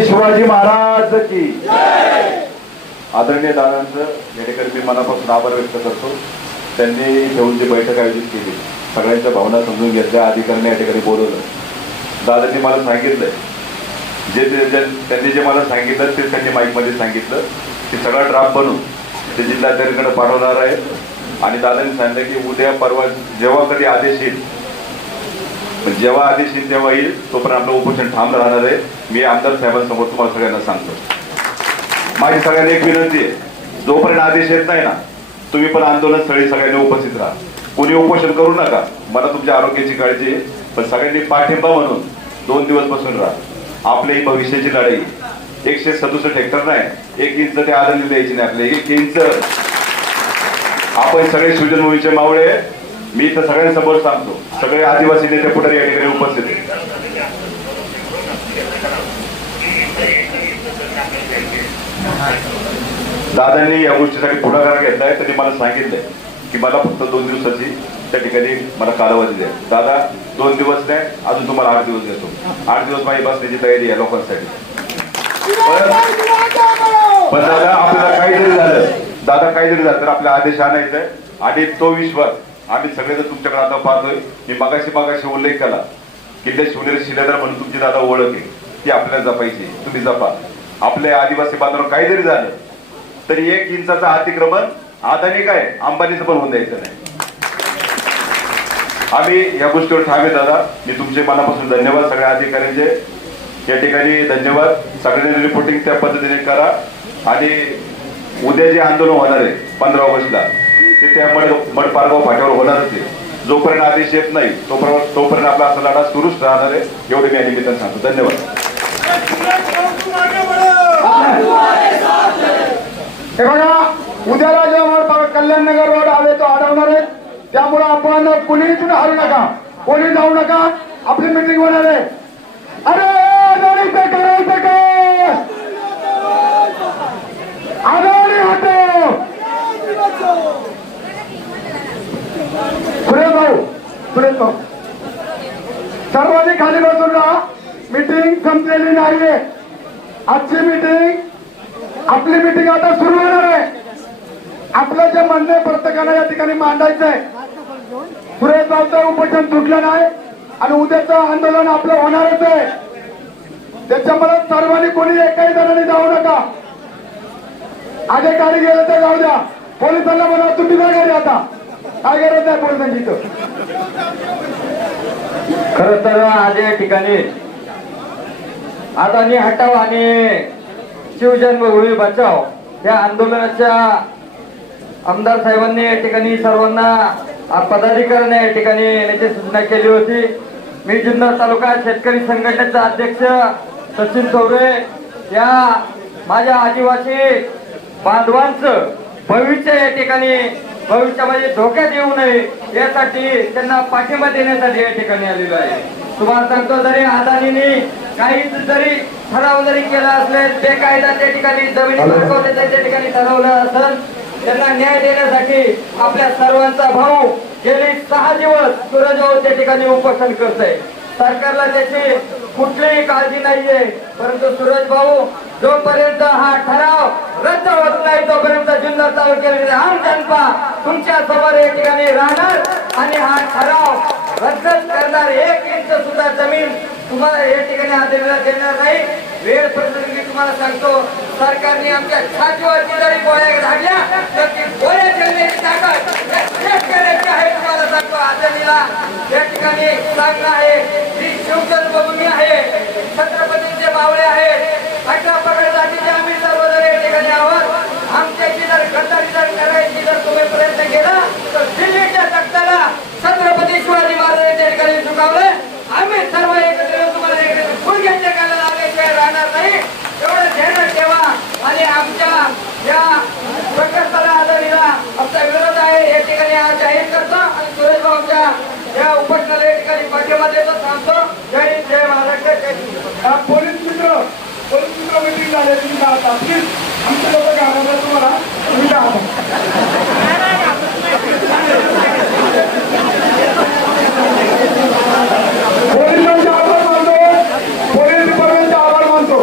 शिवाजी महाराज की आदरणीय दादांचं या ठिकाणी मी मनापासून आभार व्यक्त करतो. त्यांनी घेऊन जी बैठक आयोजित केली, सगळ्यांच्या भावना समजून घेतल्या, अधिकाऱ्यांनी या ठिकाणी बोलवलं. दादांनी मला सांगितलंय त्यांनी जे मला सांगितलं ते त्यांनी माईकमध्ये सांगितलं की सगळा ड्राफ्ट बनवून ते जिल्हाधिकाऱ्यांकडे पाठवणार आहे. आणि दादांनी सांगितलं की उद्या परवा जेव्हा कधी आदेश येईल, जेव्हा आदेश येईल तेव्हा येईल, तोपर्यंत आपलं उपोषण ठाम राहणार आहे. मी आमदार साहेबांसमोर तुम्हाला सगळ्यांना सांगतो. माझी सगळ्यांना एक विनंती आहे, जोपर्यंत आदेश येत नाही ना, तुम्ही पण आंदोलनस्थळी सगळ्यांनी उपस्थित राहा. कोणी उपोषण करू नका, मला तुमच्या आरोग्याची काळजी आहे, पण सगळ्यांनी पाठिंबा म्हणून 2 दिवस बसून राहा. आपली ही भविष्याची लढाई 167 हेक्टर नाही, 1 इंच ते आदरणी द्यायची नाही. आपले 1 इंच आपण सगळे शिवजन्मभूमीचे मावळे. मी तर सगळ्यांसमोर सांगतो, सगळे आदिवासी नेते पुढे या ठिकाणी उपस्थित आहेत. दादांनी या गोष्टीसाठी पुढाकार घेतलाय. त्यांनी मला सांगितलंय की मला फक्त 2 दिवसाची त्या ठिकाणी मला कालावधी द्या. दादा 2 दिवस नाही, अजून तुम्हाला 8 दिवस देतो. 8 दिवस माझी बसण्याची तयारी आहे लोकांसाठी. पण दादा आपल्याला काहीतरी झालं, तर आपल्या आदेश आणायचा आहे. आणि तो विश्वास आम्ही सगळे जर तुमच्याकडे आता पाहतोय. मी मगाशी उल्लेख केला की ते शिवनेरी शिलेदार म्हणून तुमची दादा ओळख आहे, ती आपल्याला जपायची. तुम्ही जपा. आपल्या आदिवासी बांधवांना काही जरी झालं तरी 1 इंचाचं अतिक्रमण अदानी काय अंबानीचं पण होऊन द्यायचं नाही. आम्ही या गोष्टीवर ठाम आहे दादा. मी तुमचे मनापासून धन्यवाद, सगळ्या अधिकाऱ्यांचे या ठिकाणी धन्यवाद. सगळ्यांनी रिपोर्टिंग त्या पद्धतीने करा. आणि उद्या जे आंदोलन होणार आहे 15 ऑगस्टला, ते त्या मडपारगाव फाट्यावर होणारच आहे. जोपर्यंत आदेश येत नाही तोपर्यंत आपला असा लढा सुरूच राहणार आहे. एवढे मी या निमित्ताने सांगतो. धन्यवाद. हे बघा, उद्याला जेव्हा कल्याण नगर रोड आले तो अडवणार आहे. त्यामुळे आपण कुणी इथून हरू नका, कोणी जाऊ नका. आपली मिटिंग होणार आहे. अरे करायचं काय? आदरणी हटो. पुढे भाऊ सर्वांनी खाली बसून राहा. मिटिंग संपलेली नाहीये. आजची मिटिंग, आपली मिटिंग आता सुरू होणार आहे. आपलं जे म्हणणं आहे प्रत्येकाला या ठिकाणी मांडायचं आहे. सुरेश भाऊचं उपोषण सुटलं नाही आणि उद्याचं आंदोलन आपलं होणारच आहे. त्याच्यामुळे सर्वांनी कोणी एकाही जणांनी जाऊ नका. अधिकारी गेले तर जाऊ द्या. पोलिसांना म्हणा तुम्ही काय घरी आता, काय गरज आहे पोलिसांची इथं. खरं तर आज या ठिकाणी अदानी हटाव आणि शिवजन्मभूमी बचाव या आंदोलनाच्या आमदार साहेबांनी या ठिकाणी सर्वांना पदाधिकाऱ्यांना या ठिकाणी येण्याची सूचना केली होती. मी जुन्नर तालुका शेतकरी संघटनेचा अध्यक्ष सचिन चौरे या माझ्या आदिवासी बांधवांचं भविष्य या ठिकाणी भविष्यामध्ये धोक्यात येऊ नये यासाठी त्यांना पाठिंबा देण्यासाठी या ठिकाणी आलेलो आहे. तुम्हाला सांगतो, जरी अदानीने काही जरी ठराव जरी केला असेल, बेकायदा त्या ठिकाणी जमिनी भडकवण्याचं त्या ठिकाणी ठरवलं असेल, त्यांना न्याय देण्यासाठी आपल्या सर्वांचा भाऊ गेली 6 दिवस सूरज भाऊ त्या ठिकाणी उपोषण करतोय. सरकारला त्याची कुठलीही काळजी नाहीये, परंतु सूरज भाऊ जोपर्यंत हा ठराव रद्द होत नाही तोपर्यंत जुन्नर तालुक्यातील आम जनता तुमच्या समोर या ठिकाणी राहणार आणि हा ठराव रद्द करणार. 1 इंच सुद्धा जमीन तुम्हाला या ठिकाणी आदेश देणार नाही. वेळ प्रसंगी तुम्हाला सांगतो, सरकारने आमच्या छातीवरती जरी गोळ्या झाडल्या तर ती गोळ्या झेलण्याची ताकद शेतकऱ्यांची आहे. तुम्हाला सांगतो, आदरणीला या ठिकाणी सांगणं आहे, ही शिवजन्मभूमी आहे, छत्रपतींचे मावळे आहेत, 18 पगड जातीचे आम्ही सर्वजण या ठिकाणी आहोत. आमच्याची जर गद्दारी जर करायची जर तुम्ही प्रयत्न केला तर दिल्लीच्या तख्ताला छत्रपती शिवाजी महाराजांच्या ठिकाणी झुकावले. आम्ही सर्व एकत्र तुम्हाला गुडघ्याच्या गाला लागायशिवाय राहणार नाही, एवढं ध्यान ठेवा. आणि आमच्या या प्रकल्पाला आदरणीला आमचा विरोध आहे या ठिकाणी जाहीर करतो आणि सुरेश भाऊच्या या उपोषणाला या ठिकाणी पाठिंबा देतो. सांगतो जय हिंद, जय महाराष्ट्र. पोलीस मित्र मिटिंग झाले. तुम्ही जाता प्लीज, आमचे लोक घालवतात तुम्हाला. तुम्ही पोलिसांचे आभार मानतो, पोलीस डिपार्टमेंटचे आभार मानतो.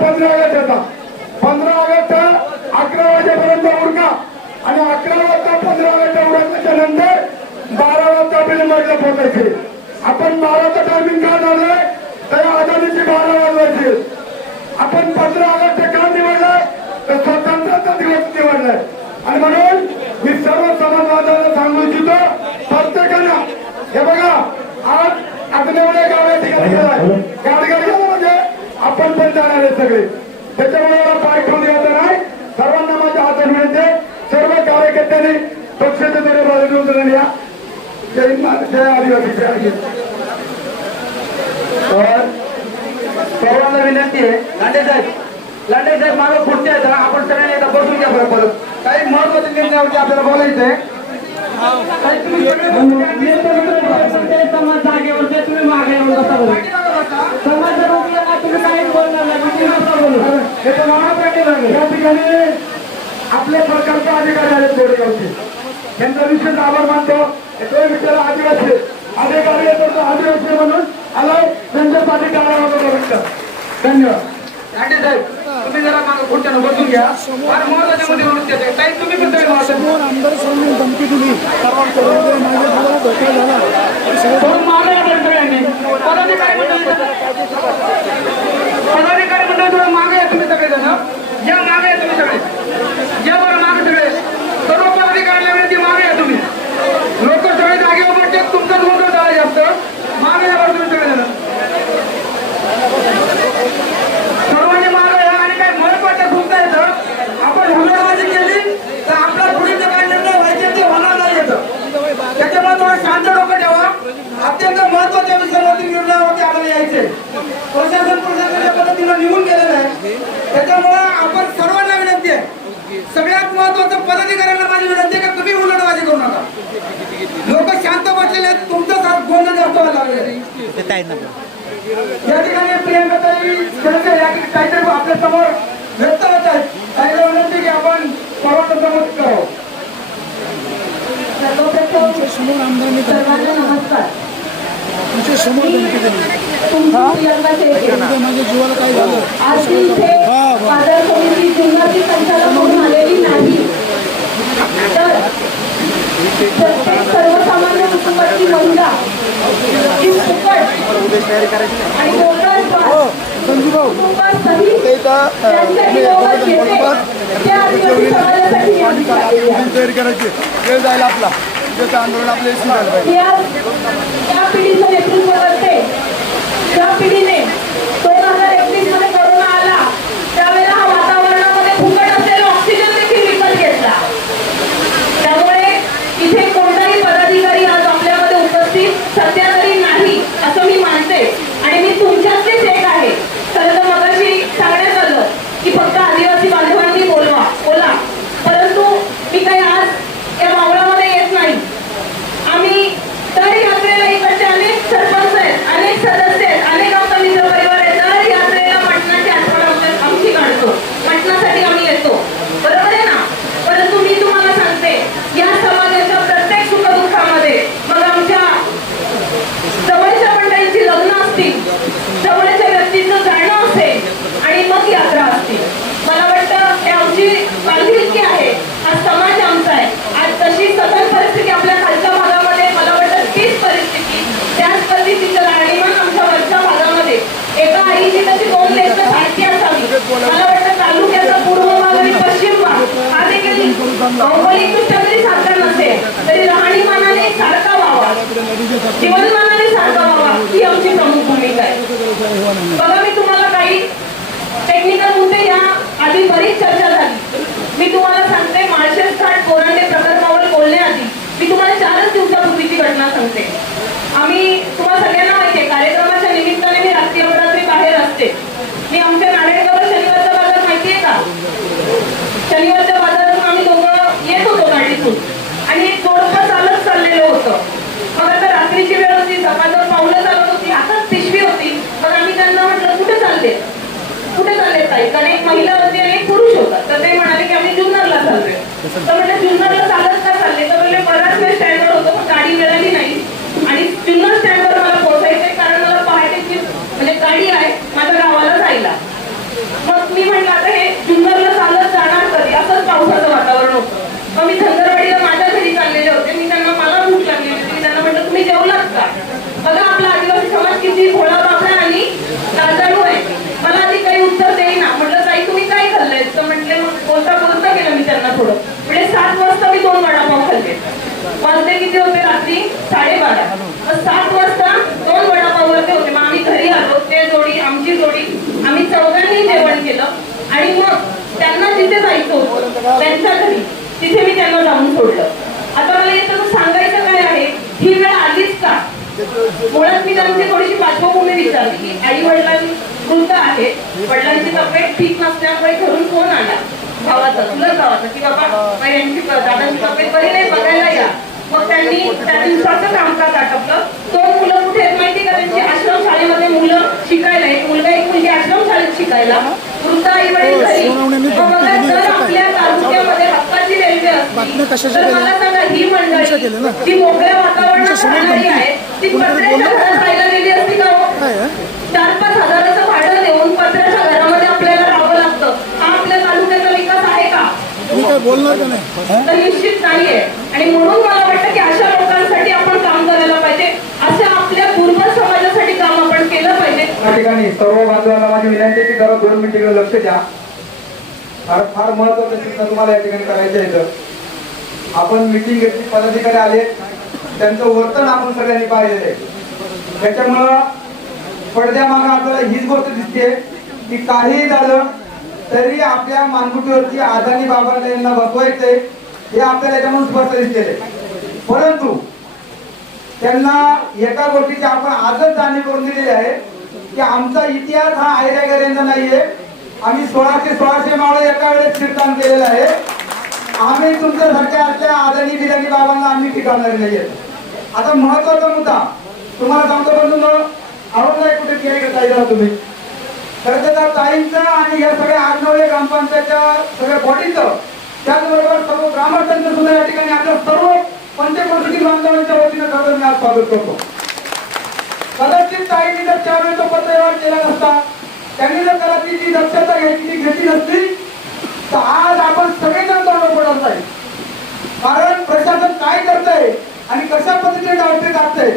15 ऑगस्ट होता. 15 ऑगस्ट 11 वाजेपर्यंत उरका आणि 11 वाजता 15 ऑगस्ट उरकल्याच्या नंतर 12 वाजता बिलमडला पोहोचायचे. आपण 12चं टायमिंग का झालंय तर आझादीची 12 वाजवायची. आपण 15 ऑगस्ट का निवडलाय तर स्वातंत्र्याचा दिवस निवडलाय. आणि म्हणून मी सर्व समाजवादाला सांगू इच्छितो प्रत्येकानं हे बघा आज अग्नेवडे गाव या ठिकाणी गेलाय. गाडगाडी गेला म्हणजे आपण पण जाणार आहे सगळे. त्याच्यामुळे मला पाय ठेवून द्यायचं नाही. सर्वांना माझ्या हातात मिळते. सर्व कार्यकर्त्यांनी पक्षाच्या थोडे बाजून या. जय जय आदिवासी जय आदिवासी. सर्वांना विनंती आहे, लांडे साहेब मागे पुढचे आहेत. आपण सगळ्यांनी एकदा बसून घ्या बरं परत. काही महत्वाचे निर्णयावरती आपल्याला बोलायचं आहे. तुम्ही समाज जागेवर तुम्ही मागे येऊन बसा बोलू. समाज जर उठला ना तुम्ही काहीच बोलणार नाही. तुम्ही बसा बोलू. हे तर महाराष्ट्राने या ठिकाणी आपल्या सरकारचे अधिकारी आहेत बोडेगावचे. त्यांचा विशेष आभार मानतो. तो विचार आदिवासी अधिकारी येतो आदिवासी म्हणून आलाय त्यांच्यासाठी टाळा. धन्यवाद. लांडे साहेब तुम्ही जरा मागे खुर्च्यानं बसून घ्या. फार महत्वाच्या मध्ये बोलून देते. ताई तुम्ही पण सगळे समोर आमदार साहेबांनी धमकी दिली माझ्या जीवाला धोका झाला. थोडं मागे या बरं सगळ्यांनी. पदाधिकारी मंडळी थोडं मागे या तुम्ही सगळेजण. या मागे या तुम्ही सगळे. या बरं मागे सगळे. सर्व पदाधिकाऱ्यांना विनंती मागे या तुम्ही. लोक सगळे जागेवर पडते. तुमचाच गोंधळ झाला जास्त. मागे या बरं तुम्ही सगळेजण. सर्वांनी मागे या. आणि काय महत्वाचं सुद्धा येतं आपण हुलडबाजी केली तर आपला पुढे जे काय निर्णय व्हायचे ते होणार नाही येतं. त्याच्यामुळे थोडं शांत डोकं ठेवा. अत्यंत महत्वाच्या विषयावरती निर्णयावरती आम्हाला यायचे. प्रशासन प्रशासनाच्या पद्धतीनं निघून गेलेलं आहे. त्याच्यामुळे आपण सर्वांना विनंती आहे. सगळ्यात महत्वाचं पदाधिकाऱ्यांना माझी विनंती आहे की तुम्ही हुलडबाजी करू नका. लोक शांत बसलेले आहेत. तुमचं गोंधळ जास्त व्हायला लागले. या ठिकाणी प्रियंकाताई खरंतर या ठिकाणी काहीतरी आपल्या समोर व्यक्त होत आहेत. त्यांना विनंती की आपण सर्वांना समोर करावं. समोर आमदारांनी सर्वांना नमस्कार. तुमच्या समोर धमकी दिली. तुमची प्रियंका शेळके. माझ्या जीवाला काय झालं. आज मी इथे बाजार समिती जिल्ह्याची संचालक म्हणून आलेली नाही तर प्रत्येक सर्वसामान्य कुटुंबाची महिला जी फुकट आणि मोठा संजू भाऊ कुटुंबासहित त्यांच्या विरोधात येते त्या आदिवासी समाजासाठी निवडणूक लागलेली आहे. तयारी करायची वेळ जायला आपला त्याचं आंदोलन आपल्या इथे झालं पाहिजे. त्या पिढीचं नेतृत्व करते. ज्या पिढीने 2021 मध्ये कोरोना आला त्यावेळेला हा वातावरणामध्ये फुकट असलेला ऑक्सिजन देखील विकत घेतला. त्यामुळे इथे कोणताही पदाधिकारी आज आपल्यामध्ये उपस्थित सध्या तरी नाही असं मी मानते. आणि मी तुमच्यातलेच एक आहे. खरं तर मगाशी सांगण्यात आलं की फक्त आदिवासी बांधवांनी बोला परंतु मी काही आज या मावळामध्ये येत नाही. आम्ही दर यात्रेला इकडचे अनेक सरपंच आहेत, अनेक सदस्य आहेत, अनेक आमचा मित्र परिवार आहे. दर यात्रेला मटणाची आठवण आमची काढतो. मटणासाठी आम्ही येतो. बरोबर आहे ना. परंतु मी तुम्हाला सांगते या समाजाच्या प्रत्येक सुखदुःखामध्ये मग आमच्या जवळच्या मंडळींची लग्न असतील, जवळच्या व्यक्तीचं जाणं असेल आणि मग यात्रा असतील. मला वाटतं ते आमची बांधिलकी आहे. हा समाज आमचा आहे. आज तशी सतत परिस्थिती आपल्या खालच्या भागामध्ये मला वाटतं तीच परिस्थिती त्याच पद्धतीचं राहणीमान आमच्या वरच्या भागामध्ये एका आईची तशी 2 लेकरं सारखी असावी. मला वाटतं तालुक्याचा पूर्व भाग आणि पश्चिम भाग हा देखील भौगोलिक दृष्ट्या जरी सारखा नसेल तरी राहणीमानाने सारखा व्हावा, जीवनमानाने सारखा व्हावा ही आमची प्रमुख भूमिका आहे. बघा मी तुम्हाला काही टेक्निकल मुद्दे या आधी बरीच चर्चा झाली. मी तुम्हाला सांगते माळशेज घाट बोरांडे प्रकरणावर बोलण्याआधी मी तुम्हाला 4च दिवसापूर्वीची घटना सांगते. आम्ही तुम्हाला सगळ्यांना माहिती आहे कार्यक्रमाच्या निमित्ताने मी रात्री अपरात्री बाहेर असते. मी आमच्या नारायणगावला शनिवारचा बाजार माहिती आहे का. शनिवारच्या बाजारातून आम्ही दोघं येत होतो गाडीतून आणि एक जोडपं चालत चाललेलं होतं. मग आता रात्रीची वेळ होती, सकाळचं पावलं चालत होती, हातात पिशवी होती. मग आम्ही त्यांना म्हटलं कुठे चालले ताई. कारण एक महिला होती आणि एक पुरुष होता. तर ते म्हणाले की आम्ही जुन्नरला चाललोय. तर म्हटलं जुन्नरला चालत होता. बघा आपला आदिवासी समाज किती भोळा बाबा आणि लाजाळू आहे. मला आधी काही उत्तर देईना. म्हटलं ताई तुम्ही काय खाल्लंय? तर म्हटले बोलता बोलता गेलं मी त्यांना थोडं. म्हणजे 7 वाजता मी 2 वडापाव खाल्ले. वाजले किती होते? रात्री 12:30. मग 7 वाजता 2 वडापाववरती होते. मग आम्ही घरी आलो. ते जोडी आमची जोडी आम्ही चौघांनी जेवण केलं आणि मग त्यांना जिथे जायचं होतं त्यांच्या घरी तिथे मी त्यांना जाऊन सोडलं. आता मला इथं सांगायचं काय आहे, ही वेळ आलीच का? मुळात मी त्यांची थोडीशी पार्श्वभूमी विचारली की आई वडिलांनी वृद्ध आहे, वडिलांची तब्येत ठीक नसल्यामुळे घरून फोन आला भावाचा, तुला भावाचा की बाबा यांची दादांची तब्येत बरी नाही, बघायला या. मग त्यांनी त्या दिवसाचं कामकाज आटपलं. 2 मुलं कुठे आहेत माहिती का? त्यांची आश्रम शाळेमध्ये मुलं शिकायला, एक मुलगा एक मुलगी आश्रम शाळेत शिकायला, वृद्ध आई वडील घरी. मग बघा जर आपल्या तालुक्यामध्ये हक्काची रेल्वे असती तर मला सांगा ही मंडळी जी मोकळ्या वातावरणात राहणारी आहे ती पत्र्याच्या घरात राहायला गेली असती का? 4-5 हजाराचं भाडं देऊन पत्र्याच्या घरामध्ये आपल्याला राहावं लागतं. हा आपल्या तालुक्याचा विकास आहे का? मी काय बोलणार का नाही? तर निश्चित नाहीये. आणि म्हणून मला वाटतं की अशा लोकांसाठी आपण काम करायला पाहिजे. अशा आपल्या पूर्व समाजासाठी काम आपण केलं पाहिजे. या ठिकाणी सर्व बांधवांना माझी विनंती की जरा 2 मिनिटं लक्ष द्या. फार महत्वाचं सूचना तुम्हाला या ठिकाणी करायचं आहे. तर आपण मीटिंग घेतली, पदाधिकारी आले, त्यांचं वर्तन आपण सगळ्यांनी पाहिलेलं आहे. त्याच्यामुळं पडद्यामागं आपल्याला हीच गोष्ट दिसते की काही झालं तरी आपल्या मानगुटीवरती अदानी बाबांना यांना बसवायचंय हे आपल्याला याच्यामधून स्पष्ट दिसलेलं आहे. परंतु त्यांना एका गोष्टीची आपण आजच जाणीव करून दिलेली आहे की आमचा इतिहास हा आयऱ्यागऱ्यांचा नाहीये. आम्ही 1600 मावळे एका वेळेस कीर्तन केलेलं आहे. आम्ही तुमच्यासारख्या असल्या अदानी बिदानी बाबांना आम्ही ठिकाणणार नाहीये. आता महत्वाचा मुद्दा तुम्हाला सांगतो, बंधूंनो, आवडलाय कुठे काय तुम्ही खरं तर ताईंचं आणि या सगळ्या आजनवळे ग्रामपंचायतच्या सगळ्या बॉडीचं, त्याचबरोबर सर्व ग्रामस्थांचं सुद्धा या ठिकाणी आपल्या सर्व पंचक्रोशीतील बांधवांच्या वतीनं खरं मी आज स्वागत करतो. कदाचित ताईंनी जर त्यावेळी तो पत्रव्यवहार केला नसता, त्यांनी जर त्याला ती दक्षता घेतली नसती तर आज आपण सगळेजण तोंड पडत नाही. कारण प्रशासन काय करतंय आणि कशा पद्धतीने डावते टाकतंय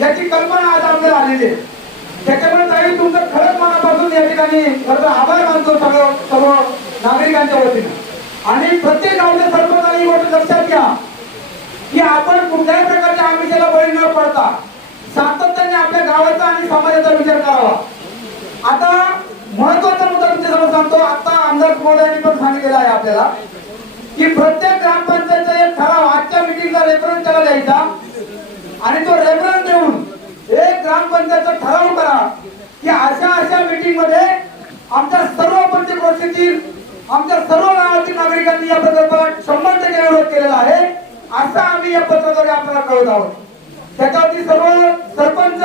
याची कल्पना आज आपल्याला आलेली आहे. त्याच्यामुळे ताई तुमचं खरंच मनापासून या ठिकाणी खरं आभार मानतो सर्व नागरिकांच्या वतीने. आणि प्रत्येक गावच्या सरपंचाने ही गोष्ट लक्षात घ्या की आपण कुठल्याही प्रकारच्या आमिषाला बळी न पडता सातत्याने आपल्या गावाचा आणि समाजाचा विचार करावा. आता महत्वाचा मुद्दा तुमच्यासमोर सांगतो. आता आमदार महोदयांनी पण सांगितलेला आहे आपल्याला की प्रत्येक ग्रामपंचायतचा एक ठराव आजच्या मिटिंगला रेफरन्स त्याला द्यायचा आणि तो रेफरन्स देऊन एक ग्रामपंचायतचा ठराव करा की अशा मीटिंग मध्ये आमच्या सर्व पंचक्रोशीतील आमच्या सर्व गावातील नागरिकांनी या प्रकल्पाला 100% विरोध केलेला आहे असं आम्ही या पत्राद्वारे आपल्याला कळवत आहोत. त्याच्यावरती सर्व सरपंच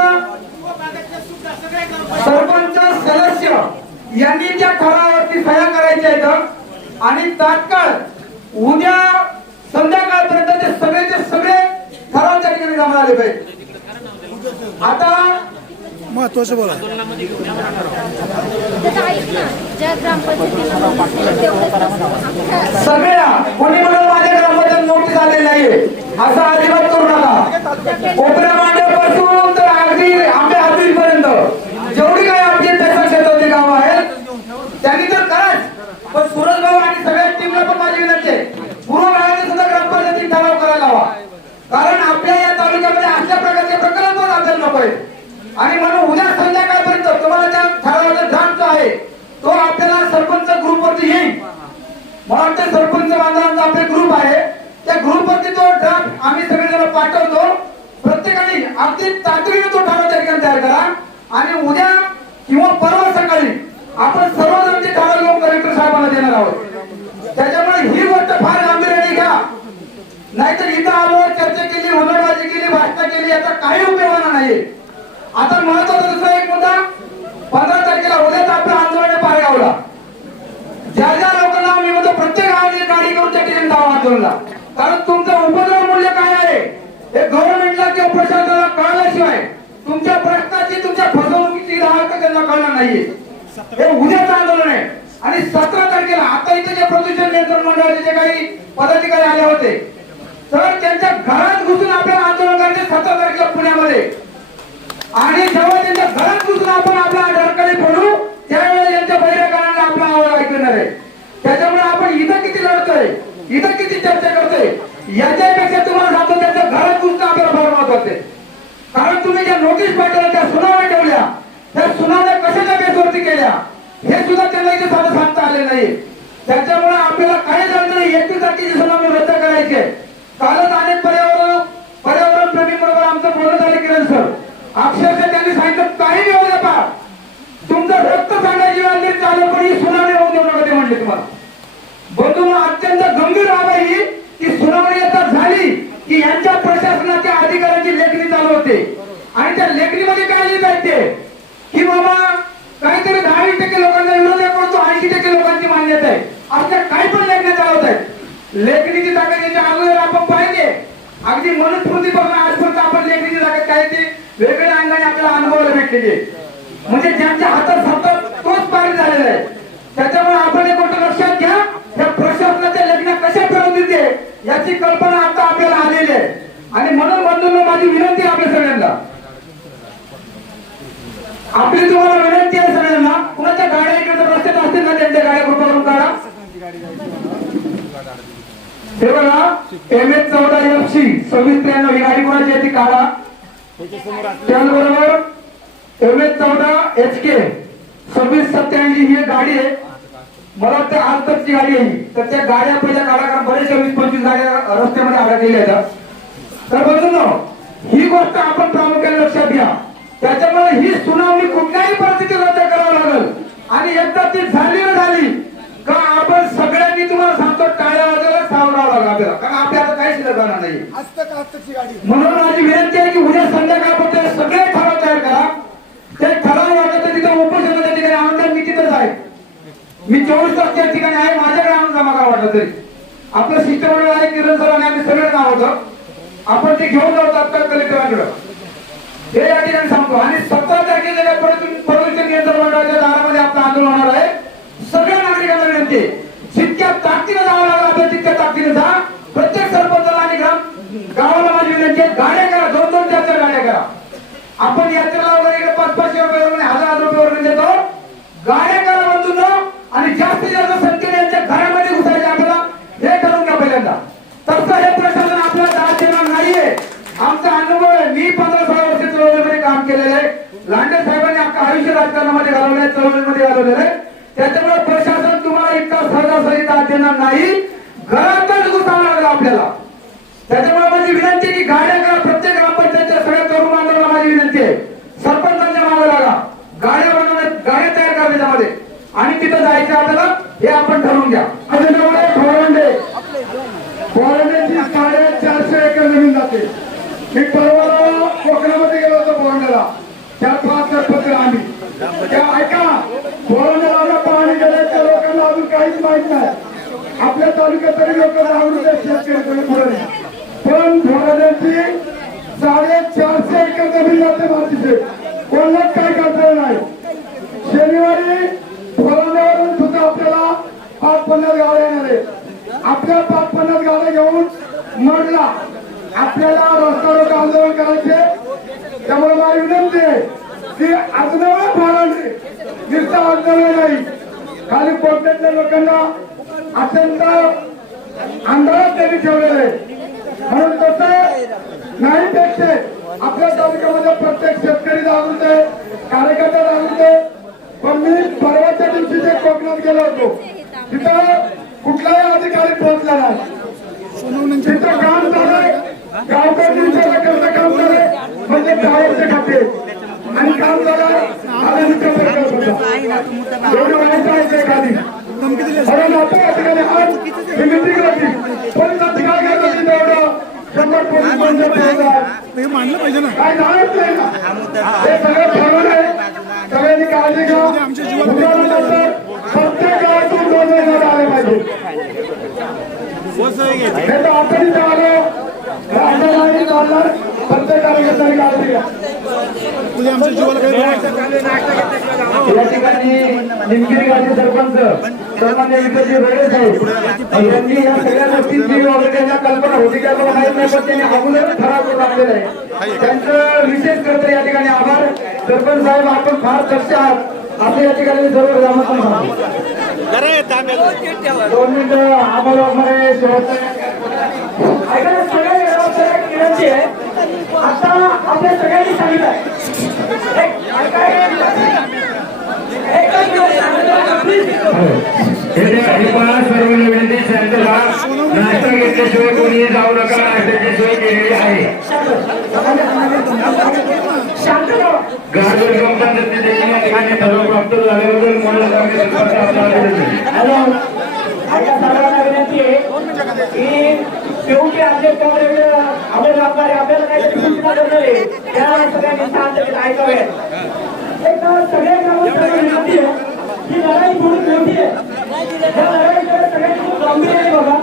सदस्य यांनी त्या ठरावावरती सह्या करायच्या आहेत आणि तात्काळ उद्या संध्याकाळपर्यंत ते सगळे ठराव त्या ठिकाणी जमा झाले पाहिजे. आता महत्वाचं बोला. सगळ्या कोणी म्हणून माझ्या ग्रामपंचायत नोटीस आलेली नाहीये असं अजिबात करू नका. कोपऱ्या मांड्यापासून तर अगदी आंबे हातीपर्यंत जेवढी काही आमची त्याच्या क्षेत्रातली गावं आहेत त्यांनी तर कराच. पण सुरज भाऊ आणि सगळ्या टीमला पण माझी विनंती आहे, पूर्व गावाचे सुद्धा ग्रामपंचायतीने ठराव करायला हवा. कारण आपल्या या तालुक्यामध्ये अशा प्रकारचे प्रकल्प आपल्याला नको आहेत. आणि म्हणून उद्या संध्याकाळपर्यंत तुम्हाला त्या ठरावाचा ड्राफ्ट आहे तो आपल्याला सरपंच ग्रुपवरती येईल. मला वाटतं सरपंच बांधवांचा आपले ग्रुप आहे, त्या ग्रुपवरती तो ड्राफ्ट आम्ही सगळेजण पाठवतो. प्रत्येकाने अगदी तातडीने तो ठराव त्या ठिकाणी तयार करा आणि उद्या किंवा परवा सकाळी आपण सर्वजण ते ठराव घेऊन कलेक्टर साहेबांना देणार आहोत. त्याच्यामुळे ही गोष्ट फार गांभीर्याने घ्या. नाहीतर इथं आलो, चर्चा केली, हुलडबाजी केली, भाषण केली, याचा काही उपयोग होणार नाही. आता महत्वाचा दुसरा एक मुद्दा, 15 तारखेला उद्याच आपलं आंदोलन पारगावला. ज्या लोकांना मी म्हणतो प्रत्येक गावाने गाडी करून त्या ठिकाणी जावं आंदोलनला. कारण तुमचं उपद्रव मूल्य काय आहे हे गव्हर्नमेंटला किंवा प्रशासनाला कळल्याशिवाय तुमच्या प्रश्नाची तुमच्या फसवणुकीची राहत त्यांना कळणार नाहीये. हे उद्याचं आंदोलन आहे. आणि 17 तारखेला आता इथे जे प्रदूषण नियंत्रण मंडळाचे जे काही पदाधिकारी आले होते तर त्यांच्या घरात घुसून आपल्याला आंदोलन करायचे 17 तारखेला पुण्यामध्ये. आणि जेव्हा त्यांच्या घरात घुसून आपण आपला डरकाळी फोडू त्यावेळेस यांच्या बैरकांना आपला आवाज ऐकणार आहे. त्याच्यामुळे आपण इथं किती लढतोय, इथं किती चर्चा करतोय, याच्यापेक्षा तुम्हाला सांगतो त्यांच्या घरात घुसणं आपल्याला फार महत्वाचं आहे. कारण तुम्ही ज्या नोटीस पाठवल्या त्या सुनावण्या ठेवल्या, त्या सुनावण्या कशाच्या बेसवरती केल्या हे सुद्धा त्यांना इथे साधं सांगता आले नाही. त्याच्यामुळे आपल्याला काही झालं नाही, 31 तारखेची सुनावणी रद्द करायची आहे. कालच अनेक पर्यावरण प्रेमी बरोबर आमचं बोलणं झालं किरण सर, अक्षरशः त्यांनी सांगितलं काही येऊ द्या पा तुमचं रक्त सांगायची वेळ तरी चालू पण ही सुनावणी होऊन देऊ नका ते म्हणले तुम्हाला. बंधूंनो अत्यंत गंभीर बाब आहे ही की सुनावणी आता झाली की यांच्या प्रशासनाच्या अधिकाऱ्यांची लेखणी चालू होते आणि त्या लेखणीमध्ये काय लिहित आहेत ते की बाबा काहीतरी 10-20% लोकांचा विरोध आहे परंतु 80% लोकांची मान्यता आहे. अशा काही पण लेखण्या चालवत आहेत. लेखणीची ताकद याच्या अगोदर आपण पाहिजे अगदी मनुस्मृतीपासून आजपर्यंत आपण लेखणीची ताकद काय ती वेगवेगळ्या अंगाने आपल्याला अनुभवायला भेटलेली आहे. म्हणजे ज्यांच्या हातात सतत तोच पारित झालेला आहे. त्याच्यामुळे आपण एक गोष्ट लक्षात घ्या, या प्रशासनाच्या लेखण्या कशा फिरवून देते याची कल्पना आता आपल्याला आलेली आहे. आणि म्हणून बंधूंनो माझी विनंती आहे आपल्या सगळ्यांना, आपली तुम्हाला विनंती आहे सगळ्यांना, कुणाच्या गाड्या इकडे रस्त्यात असतील ना त्यांच्या गाड्या कृपा काढा. हे बघा MS14FC 2693 ही गाडी कोणाची आहे ती काढा. त्याचबरोबर MS14HK 2687 ही गाडी आहे, मला वाटतं आज तकची गाडी आहे. तर त्या गाड्या पहिल्या काढा कारण बरेचशा 20-25 गाड्या रस्त्यामध्ये अडकलेल्या आहेत. तर बघून ही गोष्ट आपण प्रामुख्याने लक्षात घ्या. त्याच्यामुळे ही सुनावणी कुठल्याही परिस्थितीत रद्द करावं लागेल आणि एकदा ती झाली का आपण सगळ्यांनी तुम्हाला सांगतो टाळ्या वाजवायला सावरावं लागेल आपल्याला, कारण आपल्याला काही शिल्लक राहणार नाही. म्हणून माझी विनंती आहे की उद्या संध्याकाळपर्यंत सगळे ठराव तयार करा. ते ठराव वाटत तिथं उपोषणाच्या ठिकाणी आमदार मी तिथंच आहे, मी 24 तास त्या ठिकाणी आहे. माझ्याकडे आणून जमा करा वाटलं तरी. आपलं शिष्टमंडळ आहे किरण सर आणि आम्ही सगळे नाव होतं, आपण ते घेऊन जाऊ तात्काळ कलेक्टरांकडे हे या ठिकाणी सांगतो. आणि 17 तारखेला प्रदूषण नियंत्रण मंडळाच्या दारामध्ये आपलं आंदोलन होणार आहे. सगळ्या नागरिकांना विनंती जितक्या ताकदीने जावं लागलं आपल्याला तितक्या ताकदीने जा. प्रत्येक सरपंचाला आणि गावाला माझी विनंती आहे, गाड्या करा, 2-2, 4-4 गाड्या करा. आपण यात्रेला वगैरे 500-500 रुपये 1000 रुपये वगैरे देतो, गाड्या करा बंधूंनो. आणि जास्तीत जास्त संख्येने यांच्या घरामध्ये घुसायचे आपल्याला हे ठरवून घ्या पहिल्यांदा. तसं हे प्रशासन आपल्याला दाद देणार नाहीये. आमचा अनुभव आहे, मी 15-16 वर्ष चळवळीमध्ये काम केलेलं आहे. लांडे साहेबांनी आपलं आयुष्य राजकारणामध्ये घालवलंय, चळवळीमध्ये घालवलेलं आहे. त्याच्यामुळे प्रशासन तुम्हाला इतका सहजासहजी दाद देणार नाही, घरातच घुसावं लागलं आपल्याला. त्याच्यामुळे माझी विनंती की गाड्या करा. प्रत्येक ग्रामपंचायतच्या सगळ्या तरुण बांधवांना माझी विनंती आहे, सरपंचांच्या मागे लागा, गाड्या बनवण्यात गाड्या तयार करा त्याच्यामध्ये आणि तिथं जायचं आपल्याला हे आपण ठरवून घ्या. फोरंडेची 450 एकर जमीन जाते. मी परवा कोकणामध्ये गेलो होतो फोरंडेला, 4-5 सरपंच आम्ही त्या ऐका फोरंडेला पाणी गेले त्या लोकांना अजून काहीच माहित नाही. आपल्या तालुक्यात तरी लोक आवडते शेतकरी पण फोरंडेची 450 एकर जमीन जाते मातीचे, कोणालाच काय करता नाही. शनिवारी फोरंडेवरून सुद्धा आपल्याला 5-50 गाड्या येणार आहे. आपल्या 5-50 गाड्या घेऊन मडला आपल्याला रस्ता रोको आंदोलन करायचे. त्यामुळे माझी विनंती आहे की आंदोलन फोरंडे नुसतं आंदोलन नाही, खाली कोकणातल्या लोकांना अत्यंत आंदोलन त्यांनी ठेवलेलं आहे. म्हणून तसं नाही पेक्षे आपल्या तालुक्यामध्ये प्रत्येक शेतकरी जागृत आहे, कार्यकर्ता जागृत आहे. पण मी परवाच्या दिवशी जे कोकणात गेलो होतो तिथं कुठलाही अधिकारी पोहोचला नाही. तिथं काम झालंय, गावकऱ्यांच्या करता काम झालंय म्हणजे गावाचे खाते आणि काम झालंय एवढी माहिती आहे एखादी म्हणून आता या ठिकाणी आज ही मिटिंग होती. पोलीस अधिकारी घेत होती तेवढं 100 पोलीस मानलं पाहिजे ना, काय झालंच नाही ना. हे सगळं ठरवलं आहे, सगळ्यांनी काळजी घ्या. प्रत्येक गावातून 2 महिन्यात आले पाहिजे. हे तर आपणही आलो राजधानी चालणार, प्रत्येक कार्यकर्त्यांनी काळजी घ्या. या ठिकाणी निमगिरी गावचे सरपंच सन्माननीय विकासजी रोडे साहेब यांनी या सगळ्या गोष्टींची वगैरे कल्पना होती की माहीत नाही, पण त्यांनी अगोदर ठराव करून आलेलं आहे त्यांचं विशेष करतो या ठिकाणी आभार. सरपंच साहेब आपण फार दक्ष आहात आपल्या या ठिकाणी सर्व ग्रामस्थांना सांगतो. 2 मिनिटं आम्हाला मध्ये ऐका सगळ्या ग्रामस्थांची आहे. आता आपल्या सगळ्यांनी सांगितलं सर्व विनंती शांतता. नाश्ता घेतल्याशिवाय कोणी जाऊ नका. नाश्त्याची सोय केलेली आहे. गाजर ग्रामपंचायत या ठिकाणी सर्व प्राप्त झाल्याबद्दल मला सर्वांना विनंती आहे की शेवटी आपले आपल्याला काहीतरी सूचना करणार आहे त्या सगळ्यांनी शांततेत ऐकावे. एक सगळ्या ग्रामस्थांना विनंती आहे ही लढाई थोडी मोठी आहे. या लढाईकडे सगळ्यांनी खूप गंभीर आहे बघा.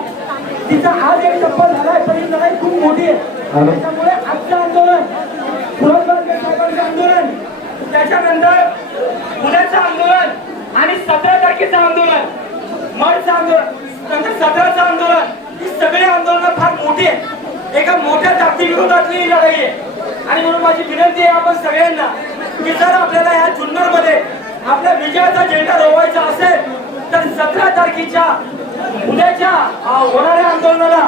तिचा आज एक टप्पा झालाय पण ही लढाई खूप मोठी आहे. त्याच्यामुळे आजचं आंदोलन पुरंदर साहेबांचं आंदोलन त्याच्यानंतर पुण्याचं आंदोलन आणि 17 तारखेचं आंदोलन मडचं आंदोलन नंतर 17चं आंदोलन ही सगळी आंदोलनं फार मोठी आहे. एका मोठ्या जाती विरोधातली ही लढाई आहे. आणि म्हणून माझी विनंती आहे आपण सगळ्यांना की जर आपल्याला या जुन्नर मध्ये आपल्या विजयाचा झेंडा रोवायचा असेल तर 17 तारखेच्या उद्याच्या होणाऱ्या आंदोलनाला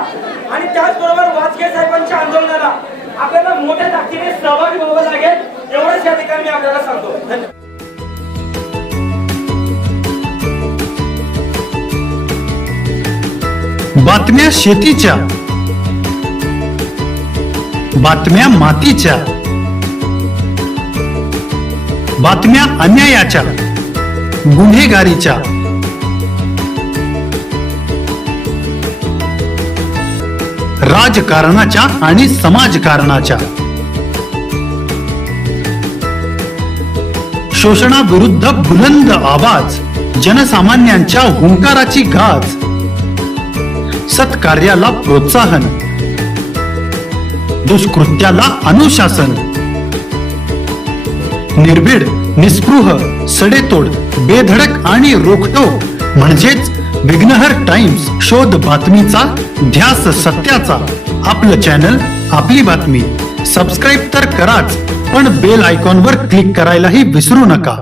आणि त्याचबरोबर वाजके साहेबांच्या आंदोलनाला आपल्याला मोठ्या ताकदीने सहभागी व्हावं लागेल. एवढंच या ठिकाणी मी आपल्याला सांगतो. धन्यवाद. बातम्या शेतीच्या, बातम्या मातीच्या, बातम्या अन्यायाच्या, गुन्हेगारीच्या, राजकारणाच्या आणि समाजकारणाच्या, शोषणाविरुद्ध बुलंद आवाज, जनसामान्यांच्या हुंकाराची गाज, सत्कार्याला प्रोत्साहन, दुष्कृत्याला अनुशासन, निर्भीड, निस्पृह, सडेतोड, बेधडक आणि रोखटोक म्हणजेच विघ्नहर टाइम्स. शोध बातमीचा, ध्यास सत्याचा. आपलं चॅनल, आपली बातमी. सबस्क्राईब तर कराच, पण बेल आयकॉनवर क्लिक करायलाही विसरू नका.